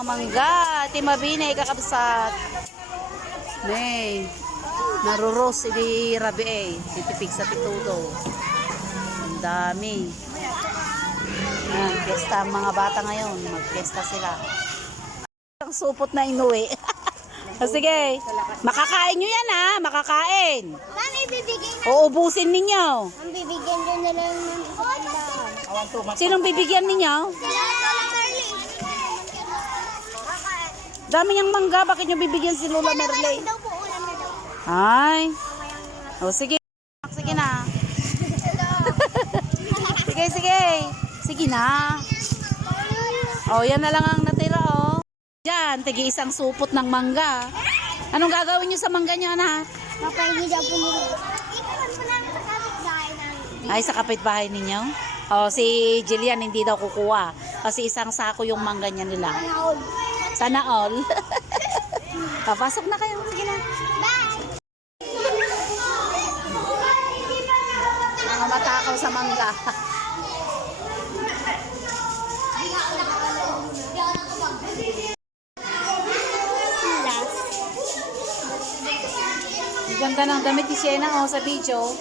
mga mangga. Timabine, kakabsat. May. Naruros, hindi rabi eh. Titipig sa titudo. Ang dami. Yan, fiesta ang mga bata ngayon. Mag-fiesta sila. Ang supot na inuwi. Sige, makakain nyo yan ha. Makakain. Mami, bibigyan na. Uubusin ninyo. Ang bibigyan nyo na lang ng isang. Sinong bibigyan ninyo? Sila Lola Merly. Dami niyang mangga. Bakit nyo bibigyan si Lola Merle? Daw po, ulam na daw. Ay. O sige. Sige na. Sige, sige. Sige na. O, yan na lang ang natira o. Diyan, tigi isang supot ng mangga. Anong gagawin nyo sa mangga nyo, anak? Papahingi daw po nila. Ikaw po namin sa kapitbahay namin. Ay, sa kapitbahay ninyo? O, si Jillian hindi daw kukuha. Kasi isang sako yung mangga niya nila. Sana all. Papasok na kayo. Sige na. Bye! Mga matakaw sa mangga. Ganda ng damit ni Sienna sa video.